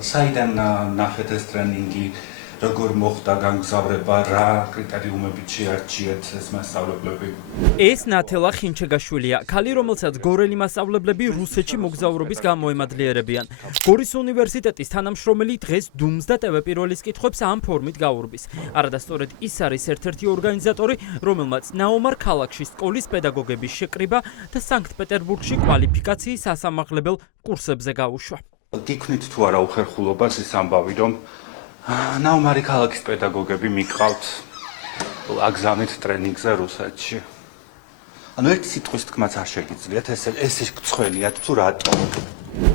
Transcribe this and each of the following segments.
საიდან ნახეთ ეს ტრენინგი, როგორ მოხდა გამგზავრება, რა კრიტერიუმებით შეარჩიეთ ეს მასწავლებლები? ეს ნათელა ხინჩეგაშვილია, ქალი, რომელსაც გორელი მასწავლებლები რუსეთში მოგზაურობის გამოემადლიერებიან. გორის უნივერსიტეტის თანამშრომელი დღეს დუმს და TV პირველის კითხვებს ამ ფორმით გაურბის. არადასწორად ის არის ერთ-ერთი ორგანიზატორი, რომელმაც ნაომარ ქალაქში სკოლის პედაგოგების შეკრიბა და სანქტ-პეტერბურგში კვალიფიკაციის სასამაღლებელ კურსებზე გაუშვა. გიქვნით თუ არა უხერხულობას ის ამბავი, რომ ნაომარი ქალაქის პედაგოგები მიყავთ აგზავნით ტრენინგზე რუსეთში. ანუ ერთი სიტყვის თქმაც არ შეგიძლიათ, ეს გწხვენიათ თუ რატომ?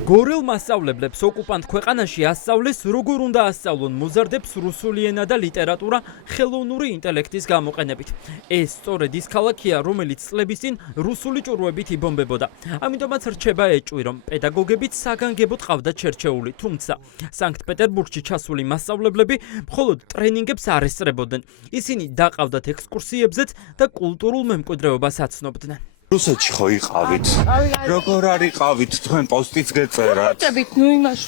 გორელ მასწავლებლებს ოკუპანტ ქვეყანაში ასწავლეს, როგორ უნდა ასწავლონ მოზარდებს რუსული ენა და ლიტერატურა ხელოვნური ინტელექტის გამოყენებით. ეს სწორედ ის ქალაქია, რომელიც წლების წინ რუსული ჭურვებით იბომბებოდა. ამიტომაც რჩება ეჭვი, რომ პედაგოგებიც საგანგებოდ ყავდათ შერჩეული, თუმცა სანქტ-პეტერბურგში ჩასული მასწავლებლები მხოლოდ ტრენინგებს არ ესწრებოდნენ. ისინი დაყავდათ ექსკურსიებზეც და კულტურულ მემკვიდრეობას აცნობდნენ. რუსეთში ხო იყავით? როგორ არ იყავით? თქვენ პოსტიც გეწერათ.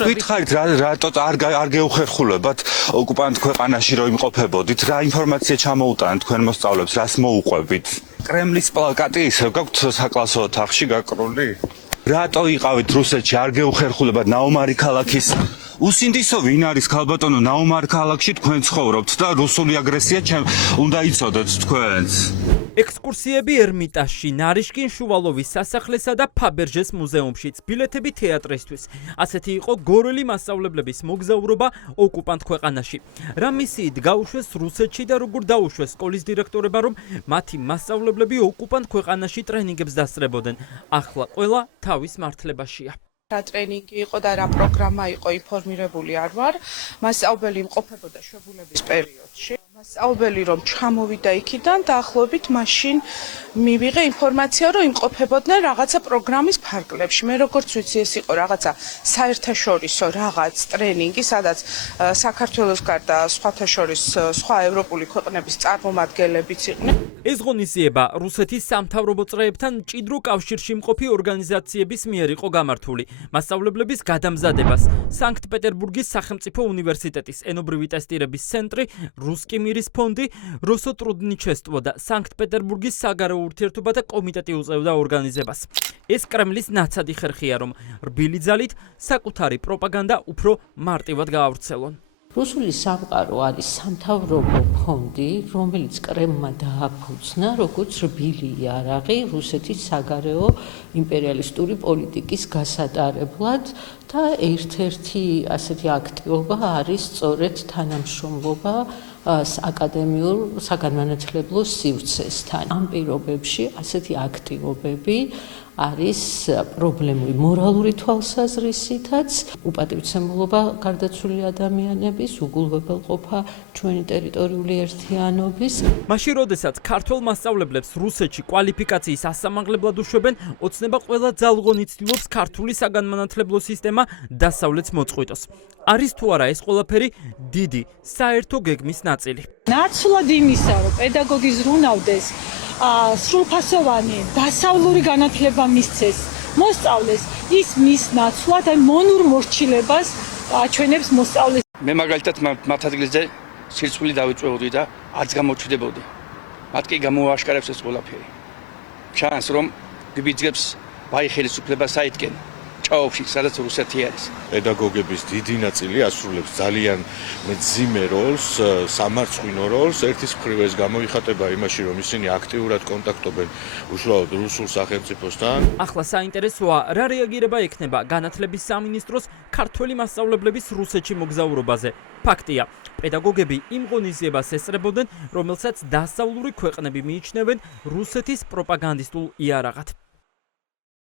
ვითხარით, რატო არ გეუხერხულებათ ოკუპანტ ქვეყანაში რომ იმყოფებოდით? რა ინფორმაცია ჩამოუტანეთ თქვენ მოსწავლეებს, რას მოუყვებით? კრემლის პლაკატი ისევ გაქვთ საკლასო ოთახში გაკრული? რატო იყავით რუსეთში? არ გეუხერხულებათ ნაომარი ქალაქის უსინდისო ვინ არის ქალბატონო ნაომარ ქალაქში თქვენ ცხოვრობთ და რუსული აგრესია უნდა იცოდეთ თქვენც. ექსკურსიები ერმიტაჟში, ნარიშკინ შუვალოვის სასახლესა და ფაბერჟეს მუზეუმშიც, ბილეთები თეატრისთვის. ასეთი იყო გორელი მასწავლებლების მოგზაურობა ოკუპანტ ქვეყანაში. რა მისიით გაუშვეს რუსეთში და როგორ დაუშვეს სკოლის დირექტორება, რომ მათი მასწავლებლები ოკუპანტ ქვეყანაში ტრენინგებს დასწრებოდნენ. ახლა ყველა თავის მართლებაშია. რა ტრენინგი იყო და რა პროგრამა იყო ინფორმირებული არ ვარ. მასწავლებელი იმყოფებოდა შვებულების პერიოდში. მასწავლებელი რომ ჩამოვიდა იქიდან დაახლოებით მაშინ მივიღე ინფორმაცია რომ იმყოფებოდნენ რაღაცა პროგრამის ფარგლებში. მე როგორც ვიცი ეს იყო რაღაცა საერთაშორისო რაღაც ტრენინგი, სადაც საქართველოს გარდა სხვათა შორის სხვა ევროპული ქვეყნების წარმომადგენლებიც იყვნენ. ეს ღონისძიება რუსეთის სამთავრობო წრეებთან მჭიდრო კავშირში მყოფი ორგანიზაციების მიერ იყო გამართული. მასწავლებლების გადამზადებას სანქტ-პეტერბურგის სახელმწიფო უნივერსიტეტის ენობრივი ტესტირების ცენტრი, რუსკი მირის ფონდი, როსოტრუდნიჩესტვო და სანქტ-პეტერბურგის საგარეო ურთიერთობათა კომიტეტი უწევდა ორგანიზებას. ეს კრემლის ნაცადი ხერხია, რომ რბილი ძალით საკუთარი პროპაგანდა უფრო მარტივად გაავრცელონ. რუსული სამყარო არის სამთავრობო ფონდი, რომელიც კრემლმა დააფუძნა როგორც რბილი იარაღი რუსეთის საგარეო იმპერიალისტური პოლიტიკის გასატარებლად და ერთ-ერთი ასეთი აქტივობა არის სწორედ თანამშრომლობა აკადემიურ საგანმანათლებლო სივრცესთან. ამ პირობებში ასეთი აქტივობები არის პრობლემური მორალური თვალსაზრისითაც, უპატივცემულობა გარდაცვლილი ადამიანების, უგულვებელყოფა ჩვენი ტერიტორიული ერთიანობის. მაშინ, როდესაც ქართველ მასწავლებლებს რუსეთში კვალიფიკაციის სასამაღლებლად უშვებენ, ოცნება ყველა ძალღონი ცდილობს ქართული საგანმანათლებლო სისტემა დასავლეთს მოწყვიტოს. არის თუ არა ეს ყველაფერი დიდი საერთო გეგმის ნაწილი. ნაცვლად იმისა, რომ პედაგოგი ზრუნავდეს, სრულფასოვანი დასავლური განათლება მისცეს, მოსწავლეს, ის მის ნაცვლად მონურ მორჩილებას აჩვენებს მოსწავლეს. მე მაგალითად მათ ადგილზე სირცხვილი დავიწვევდი და არც გამოჩვდებოდი. მათ კი გამოაშკარებს ეს ყველაფერი. ჩანს რომ გვიძებს ბაი ხელისუფლება საითკენ ჭაობში, სადაც რუსეთი არის. პედაგოგების დიდი ნაწილი ასრულებს ძალიან მძიმე როლს, სამარცხვინო როლს. ერთის მხრივ ეს გამოიხატება იმაში, რომ ისინი აქტიურად კონტაქტობენ უშუალოდ რუსულ სახელმწიფოსთან. ახლა საინტერესოა, რა რეაგირება ექნება განათლების სამინისტროს ქართველი მასწავლებლების რუსეთში მოგზაურობაზე. ფაქტია, პედაგოგები იმ ღონისძიებას ესწრებოდნენ, რომელსაც დასავლური ქვეყნები მიიჩნევენ რუსეთის პროპაგანდისტულ იარაღად.